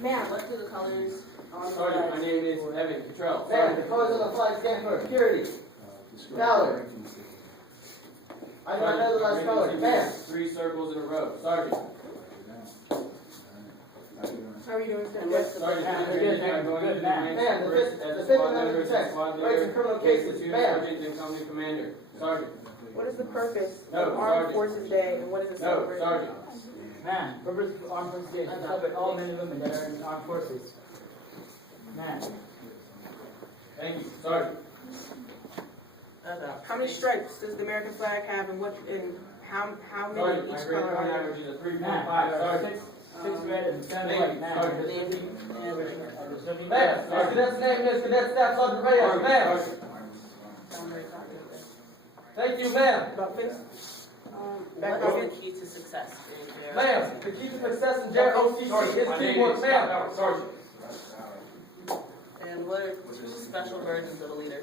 Ma'am, what do the colors on the Sergeant, my flags name is stand for? Evan Cottrell. Ma'am, the colors of the flag stand for purity. Valor. I do not know the last color. Ma'am. 3 circles in a row. Sergeant. How are you doing, sir? And what's the Sergeant, flag? Mr. Good, I'm going to do Ma'am, the Fifth Amendment protects rights in criminal cases. Ma'am. Sergeant and company commander. Sergeant. What is the purpose No, of Armed Sergeant. Forces Day and what is it No, celebrating? Sergeant. Man, purpose of armed forces day is to celebrate all men and women that are in the armed forces. Man, Thank you. Sergeant. How many stripes does the American flag have and how many Sergeant, each my grade color point are there? average is a 3.5. man, Sergeant. six red and seven Thank white. you, Man, Sergeant. there's nothing Ma'am. Miss Cadet's name is Cadet Staff Sergeant Reyes. Ma'am. Thank you, ma'am. About this? What Background. is the key to success in jail? Ma'am, the key to success in JROTC is teamwork, ma'am. Sergeant. And what are 2 special burdens of a leader?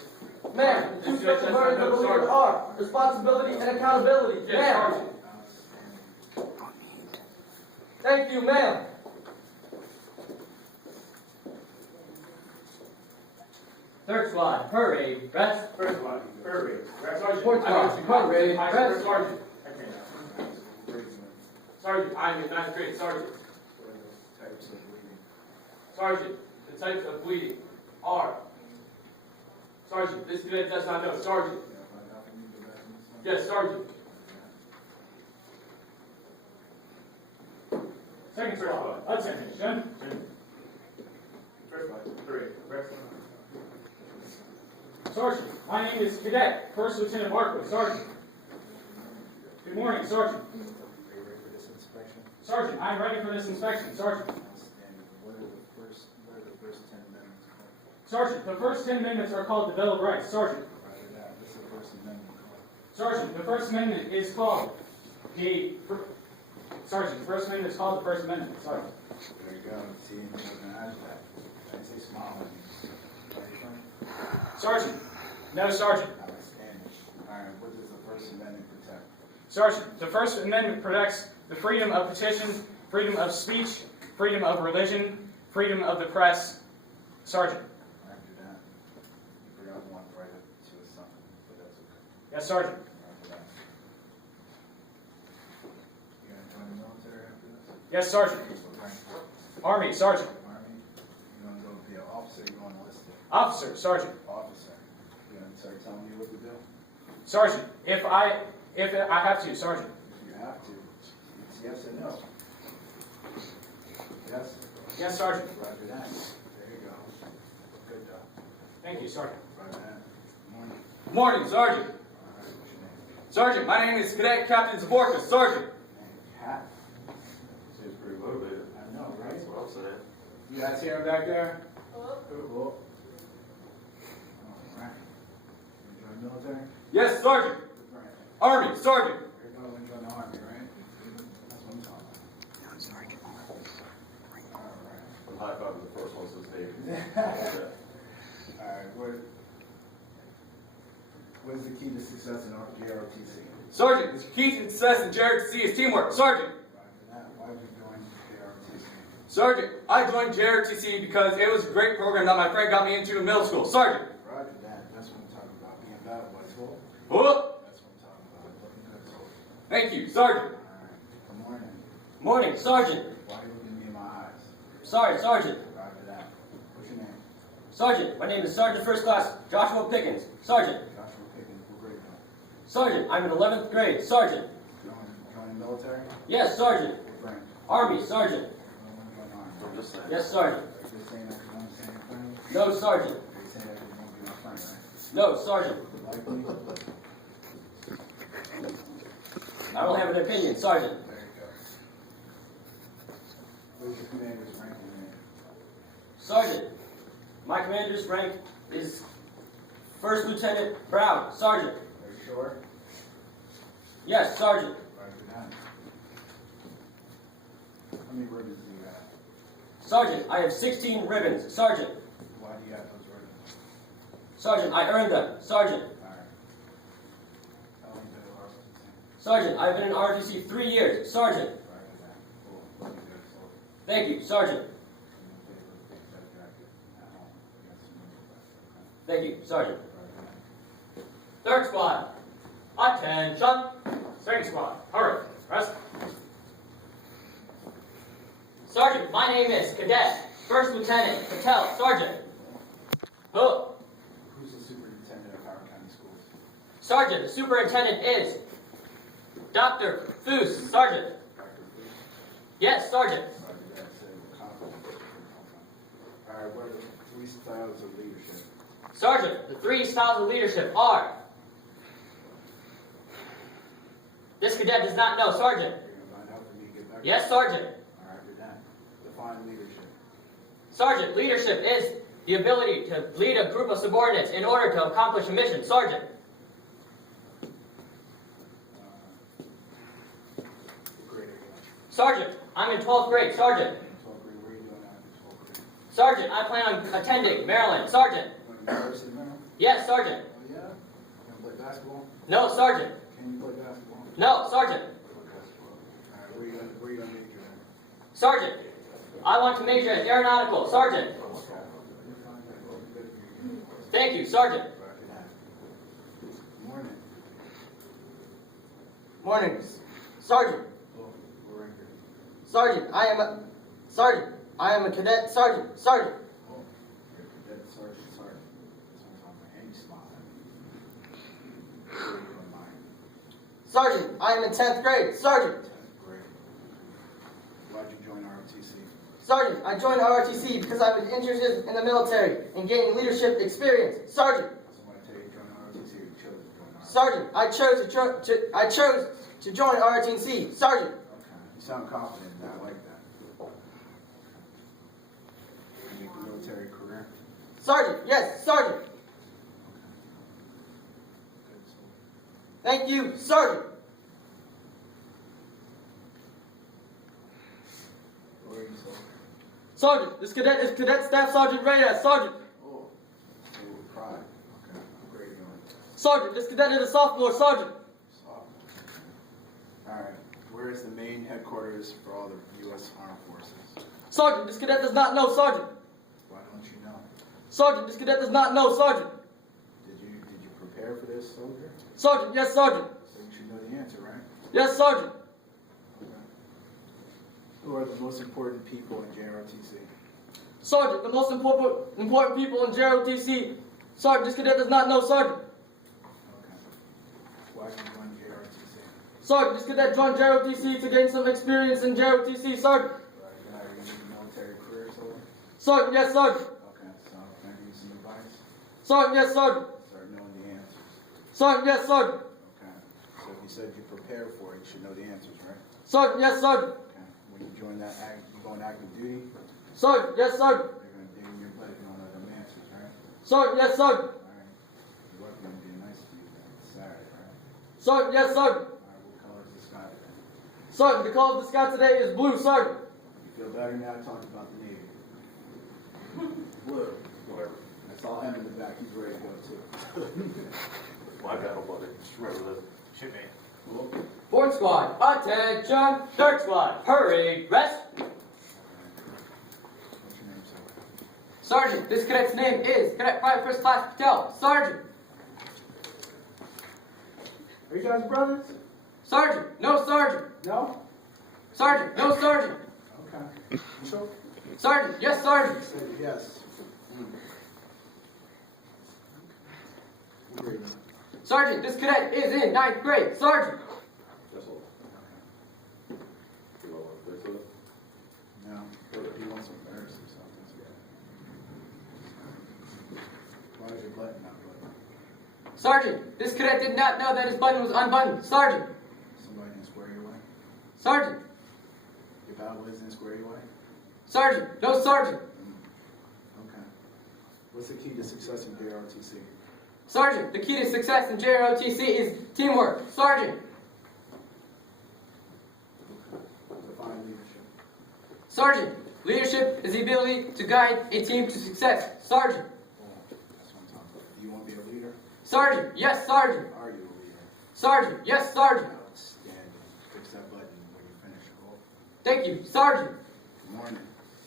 Ma'am, 2 special burdens of the leader are responsibility and accountability. Yes, Ma'am. Sergeant. Thank you, ma'am. Third squad, parade, rest. First one. Parade. Sergeant. Fourth squad, parade, High rest. school sergeant. Sergeant, I'm in 9th grade. Sergeant. Sergeant, the types of bleeding are. Sergeant, this cadet does not know. Sergeant. Yes, Sergeant. Second squad, attention. First one. Parade. Rest. Sergeant, my name is Cadet First Lieutenant Barkley. Sergeant. Good morning, Sergeant. Are you ready for this inspection? Sergeant, I'm ready for this inspection. Sergeant. And what are the first 10 amendments called? Sergeant, the first 10 amendments are called the Bill of Rights. Sergeant. Roger that. What's the first amendment called? Sergeant, the First Amendment is called Sergeant, the First Amendment is called the First Amendment. Sergeant. There you go. See, you can add that. I say smile. Where are you from? Sergeant. No, Sergeant. Outstanding. All right. What does the First Amendment protect? Sergeant, the First Amendment protects the freedom of petition, freedom of speech, freedom of religion, freedom of the press. Sergeant. Roger that. You forgot one right up to something, but that's okay. Yes, Sergeant. Roger that. You gonna join the military after this? Yes, Sergeant. What rank? Army, Sergeant. Army? You gonna go be an officer? You going enlisted? Officer, Sergeant. Officer. You gonna start telling me what to do? Sergeant, if I have to, Sergeant. If you have to, it's yes or no. Yes? Yes, Sergeant. Roger that. There you go. Good job. Thank you, Sergeant. Roger that. Morning. Morning, Sergeant. All right, what's your name? Sergeant, my name is Cadet Captain Zaborka. Sergeant. Cat. Seems pretty motivated. I know, right? That's what I'm saying. You guys hear him back there? Cool. All right. You join the military? Yes, Sergeant. Good rank. Army, Sergeant. You're going to join the army, right? That's what I'm talking about. No, Sergeant. All I'm high fiving the first one since David. right. All right. What is the key to success in JROTC? Sergeant, the key to success in JRTC is teamwork. Sergeant. Roger that. Why did you join JROTC? Sergeant, I joined JRTC because it was a great program that my friend got me into in middle school. Sergeant. Roger that. That's what I'm talking about. Being battle boy tool. Whoop. That's what I'm talking about. Looking good tool. Thank you, Sergeant. All right. Good morning. Morning, Sergeant. Why are you looking me in my eyes? Sorry, Sergeant. Roger that. What's your name? Sergeant, my name is Sergeant First Class Joshua Pickens. Sergeant. Joshua Pickens. What grade are Sergeant, I'm in 11th grade. Sergeant. you? Join the military? Yes, Sergeant. What rank? Army, Sergeant. I'm just saying. Yes, Sergeant. Are you just saying that you want to say anything? No, Sergeant. Are you saying that you want to be my friend, right? No, Sergeant. Like me? I don't have an opinion, Sergeant. There you go. What is the commander's rank in there? Sergeant, my commander's rank is First Lieutenant Brown. Sergeant. Are you sure? Yes, Sergeant. Roger that. How many ribbons do you have? Sergeant, I have 16 ribbons. Sergeant. Why do you have those ribbons? Sergeant, I earned them. Sergeant. All right. How long have you been at ROTC? Sergeant, I've been in ROTC 3 years. Sergeant. Roger that. Cool. Looking good, soldier. Thank you, Sergeant. Good Thank you, Sergeant. Third squad, attention. Second squad, hurry, rest. Sergeant, my name is Cadet First Lieutenant Patel, Sergeant. Oh, Who's the superintendent of Howard County Schools? Sergeant, the superintendent is Dr. Foos, Sergeant. Dr. Lee? Yes, Sergeant. Sergeant, that's a conflict. All right, what are the three styles of leadership? Sergeant, the three styles of leadership are. This cadet does not know, Sergeant. You're gonna find out when you get back? Yes, Sergeant. All right, you're done. Define leadership. Sergeant, leadership is the ability to lead a group of subordinates in order to accomplish a mission, Sergeant. What grade are you in? Sergeant, I'm in 12th grade, Sergeant. 12th grade, where are you doing after 12th grade? Sergeant, I plan on attending Maryland, Sergeant. Going to university now? Yes, Sergeant. Oh, yeah? You gonna play basketball? No, Sergeant. Can you play basketball? No, Sergeant. Play basketball. All right, where you gonna major in? Sergeant, I want to major in aeronautical, Sergeant. Okay. You're fine, man. Well, good for you. Thank you, Sergeant. Roger that. Morning. Morning, Sergeant. Oh, we're right here. Sergeant, I am a cadet sergeant. Sergeant. Oh, you're a cadet sergeant, sergeant. This one's on my hand, you smile at me. Where are you in mine? Sergeant, I am in 10th grade. Sergeant. 10th grade. Why'd you join ROTC? Sergeant, I joined ROTC because I've been interested in the military and gaining leadership experience. Sergeant. Someone tell you to join ROTC or you chose to join ROTC? Sergeant, I chose to join ROTC. Sergeant. Okay, you sound confident in that, I like that. You make a military career? Sergeant, yes, Sergeant. Good, so Thank you, Sergeant. where are you, so? Sergeant, this cadet is Cadet Staff Sergeant Reyes. Sergeant. Oh, say with pride. Okay, what grade are you in? Sergeant, this cadet is a sophomore. Sergeant. Sophomore. All right, where is the main headquarters for all the U.S. Armed Forces? Sergeant, this cadet does not know. Sergeant. Why don't you know? Sergeant, this cadet does not know. Sergeant. Did you prepare for this, soldier? Sergeant, yes, Sergeant. So you should know the answer, right? Yes, Sergeant. Okay. Who are the most important people in JROTC? Sergeant, the most important people in JROTC. Sergeant, this cadet does not know. Sergeant. Okay. Why did you join JROTC? Sergeant, this cadet joined JROTC to gain some experience in JROTC. Sergeant. Right, now are you in a military career, soldier? Sergeant, yes, Sergeant. Okay, so can I give you some advice? Sergeant, yes, Sergeant. Start knowing the answers. Sergeant, yes, Sergeant. Okay. So if you said you prepare for it, you should know the answers, right? Sergeant, yes, Sergeant. Okay. When you join that you go on active duty, Sergeant, yes, Sergeant. they're gonna dig in your butt if you don't know them answers, right? Sergeant, yes, Sergeant. All right. Good luck being being nice to you then. It's Saturday, right? Sergeant, yes, Sergeant. All right, what color is the sky today? Sergeant, the color of the sky today is blue. Sergeant. You feel better now talking about the Navy? Blue. Whatever. I saw him in the back. He's ready to go too. My battle buddy. Remember this. Should be. Fourth squad, attention. Third squad, hurry, rest. What's your name, sir? Sergeant, this cadet's name is Cadet Private First Class Patel. Sergeant. Are you guys brothers? Sergeant, no sergeant. No? Sergeant, no sergeant. Okay. You sure? Sergeant, yes, sergeant. Say yes. What grade is it? Sergeant, this cadet is in 9th grade. Sergeant. That's all. You know what they said? No. He wants to embarrass himself. That's good. Why is your button not buttoned? Sergeant, this cadet did not know that his button was unbuttoned. Sergeant. Somebody didn't square you away? Sergeant. Your battle isn't square you away? Sergeant, no sergeant. Okay. What's the key to success in JROTC? Sergeant, the key to success in JROTC is teamwork. Sergeant. Define leadership. Sergeant, leadership is the ability to guide a team to success. Sergeant. That's what I'm talking about. Do you want to be a leader? Sergeant, yes, sergeant. Are you a leader? Sergeant, yes, sergeant. Outstanding. Fix that button when you finish. Cool. Thank you, sergeant. Good morning.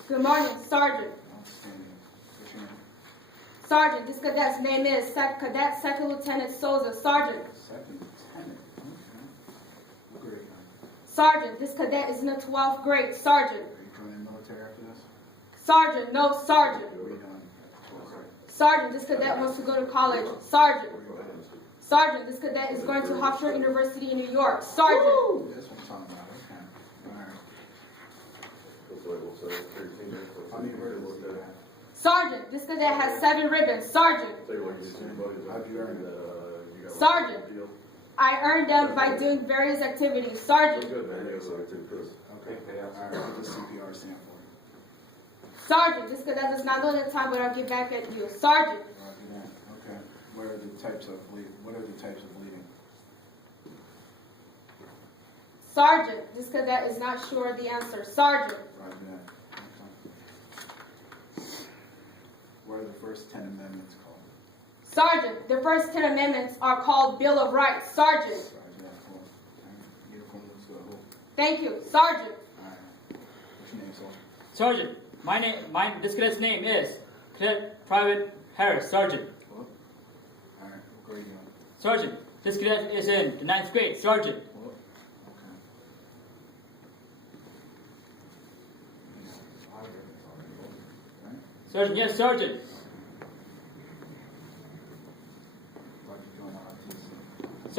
Good morning, Sergeant. Outstanding. What's your name? Sergeant, this cadet's name is Cadet Second Lieutenant Souza. Sergeant. Second lieutenant, okay. What grade? Sergeant, this cadet is in the 12th grade. Sergeant. Are you joining the military after this? Sergeant, no, Sergeant. What are you done? Twelve grade. Sergeant, this cadet wants to go to college. Sergeant. Where are you going? Sergeant, this cadet is going to Hofstra University in New York. Sergeant. That's what I'm talking about, okay. Alright. How many ribbons do you have? Sergeant, this cadet has 7 ribbons. Sergeant. How'd you earn it? Sergeant. I earned them by doing various activities. Sergeant. Okay, alright, what does CPR stand for? Sergeant, this cadet does not know the time, but I'll get back at you. Sergeant. Roger that, okay. What are the types of bleeding? Sergeant, this cadet is not sure of the answer. Sergeant. Roger that, okay. What are the first 10 amendments called? Sergeant, the first 10 amendments are called Bill of Rights. Sergeant. Roger that, cool. Alright, uniform, let's go. Thank you. Sergeant. Alright. What's your name, soldier? Sergeant, this cadet's name is Cadet Private Harris. Sergeant. Alright, what grade are you on? Sergeant, this cadet is in the 9th grade. Sergeant. Okay. Right? Sergeant, yes, Sergeant. Why'd you join the RTC?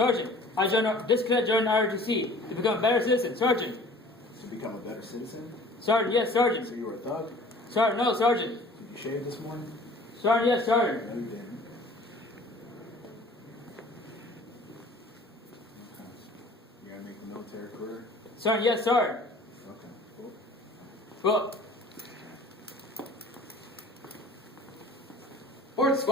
Sergeant, this cadet joined ROTC to become a better citizen. Sergeant. To become a better citizen? Sergeant, yes, Sergeant. So you were a thug? Sergeant, no, Sergeant. Did you shave this morning? Sergeant, yes, Sergeant. No, you didn't. Okay. You gotta make the military career? Sergeant, yes, Sergeant. Okay, cool. Well, Board squad.